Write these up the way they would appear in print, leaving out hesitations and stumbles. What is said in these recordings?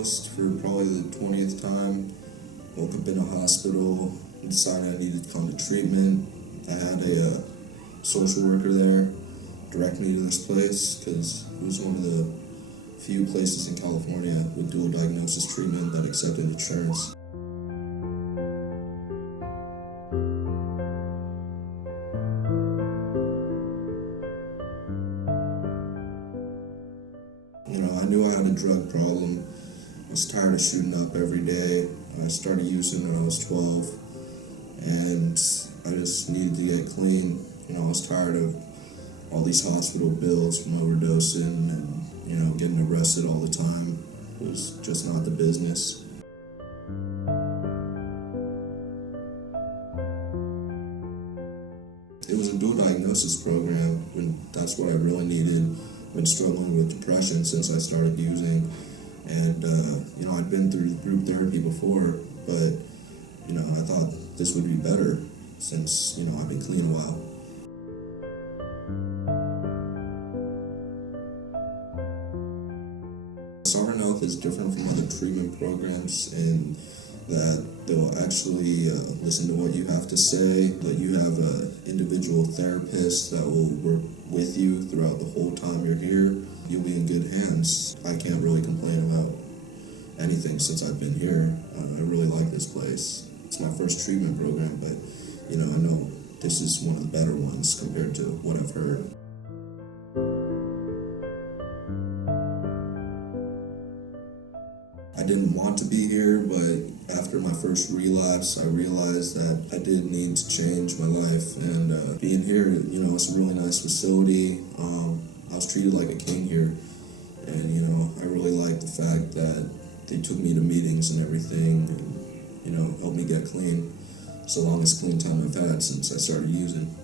diagnosed for probably the 20th time. Woke up in a hospital, decided I needed to come to treatment. I had a social worker there direct me to this place because it was one of the few places in California with dual diagnosis treatment that accepted insurance. I knew I had a drug problem. I was tired of shooting up every day. I started using when I was 12, and I just needed to get clean. I was tired of all these hospital bills from overdosing and, getting arrested all the time. It was just not the business. It was a dual diagnosis program, and that's what I really needed. I've been struggling with depression since I started using, and I'd been through group therapy before, but I thought this would be better since I've been clean a while. Sovereign Health is different from other treatment programs in that they'll actually listen to what you have to say, that you have an individual therapist that will work with you throughout the whole time you're here. You'll be in good hands. I can't really complain about anything since I've been here. I really like this place. It's my first treatment program, but I know this is one of the better ones compared to what I've heard. I didn't want to be here, but after my first relapse, I realized that I did need to change my life. And being here, it's a really nice facility. I was treated like a king here. And, I really like the fact that they took me to meetings and everything and, helped me get clean. It's the longest clean time I've had since I started using.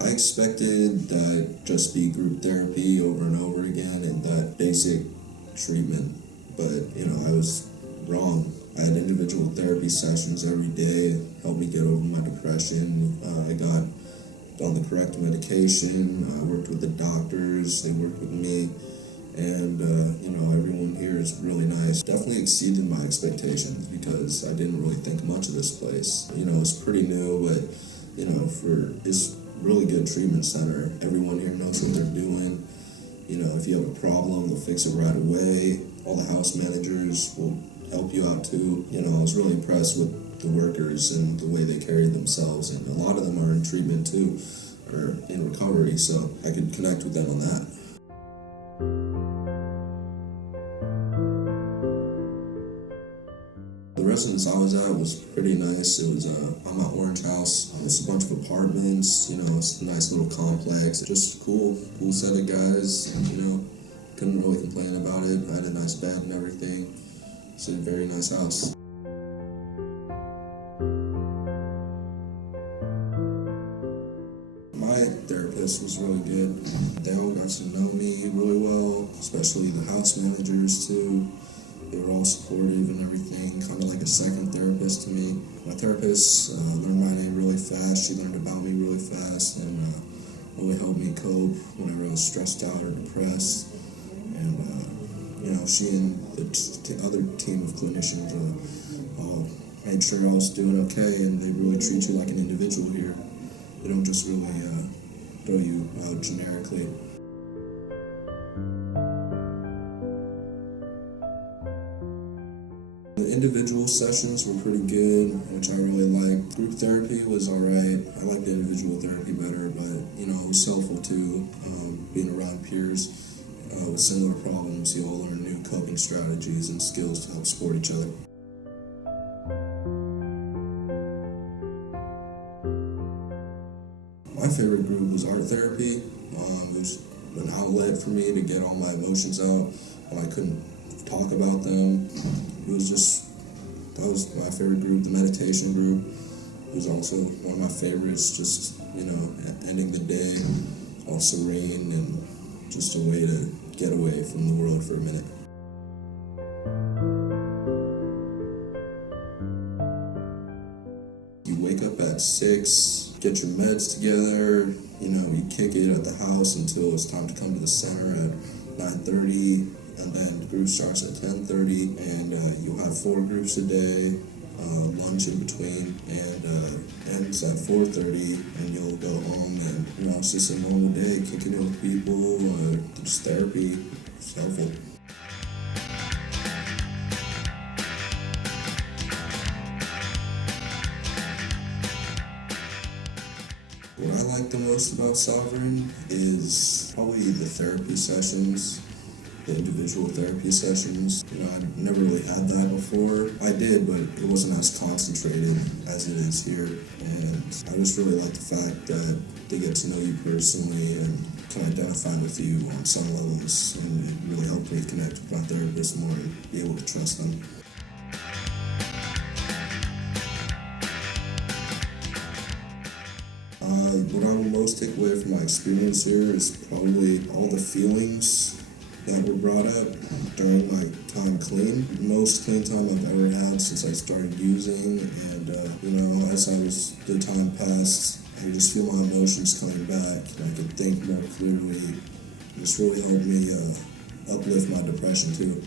I expected that just be group therapy over and over again and that basic treatment, but I was wrong. I had individual therapy sessions every day, helped me get over my depression. I got on the correct medication. I worked with the doctors, they worked with me, and everyone here is really nice. Definitely exceeded my expectations because I didn't really think much of this place. It's pretty new, but for this really good treatment center. Everyone here knows what they're doing. If you have a problem, they'll fix it right away. All the house managers will help you out too. I was really impressed with the workers and the way they carried themselves, and a lot of them are in treatment too, or in recovery, so I could connect with them on that. The residence I was at was pretty nice. It was on my Orange House. It's a bunch of apartments. It's a nice little complex. Just cool set of guys. Couldn't really complain about it. I had a nice bed and everything. It's a very nice house. My therapist was really good. They all got to know me really well, especially the house managers too. They were all supportive and everything, kind of like a second therapist to me. My therapist learned my name really fast. She learned about me really fast and really helped me cope whenever I was stressed out or depressed. And, she and the other team of clinicians all made sure I was doing okay, and they really treat you like an individual here. They don't just really throw you out generically. The individual sessions were pretty good, which I really liked. Group therapy was alright. I liked the individual therapy better, but it was helpful too. Being around peers with similar problems, you all learn new coping strategies and skills to help support each other. My favorite group was art therapy. It was an outlet for me to get all my emotions out when I couldn't talk about them. That was my favorite group. The meditation group was also one of my favorites, just, ending the day all serene and just a way to get away from the world for a minute. You wake up at 6, get your meds together. You know, you kick it at the house until it's time to come to the center at 9:30, and then the group starts at 10:30, and you'll have 4 groups a day, lunch in between, and ends at 4:30, and you'll go home, and you know, it's just a normal day, kicking it with people, just therapy. It's helpful. What I like the most about Sovereign is probably the therapy sessions, the individual therapy sessions. You know, I never really had that before. I did, but it wasn't as concentrated as it is here. And I just really like the fact that they get to know you personally and can identify with you on some levels. And it really helped me connect with my therapist more and be able to trust them. What I will most take away from my experience here is probably all the feelings that were brought up during my time clean. Most clean time I've ever had since I started using, and you know, as the time passed, I could just feel my emotions coming back, and I could think more clearly. It just really helped me uplift my depression too.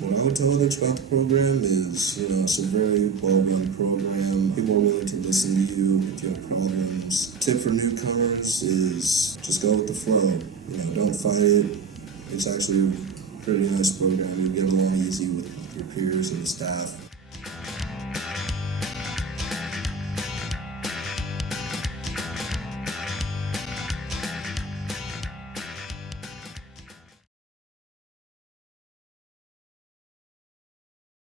What I would tell others about the program is, you know, it's a very well-run program. People are willing to listen to you if you have problems. Tip for newcomers is just go with the flow. You know, don't fight it. It's actually a pretty nice program. You get along easy with your peers and the staff.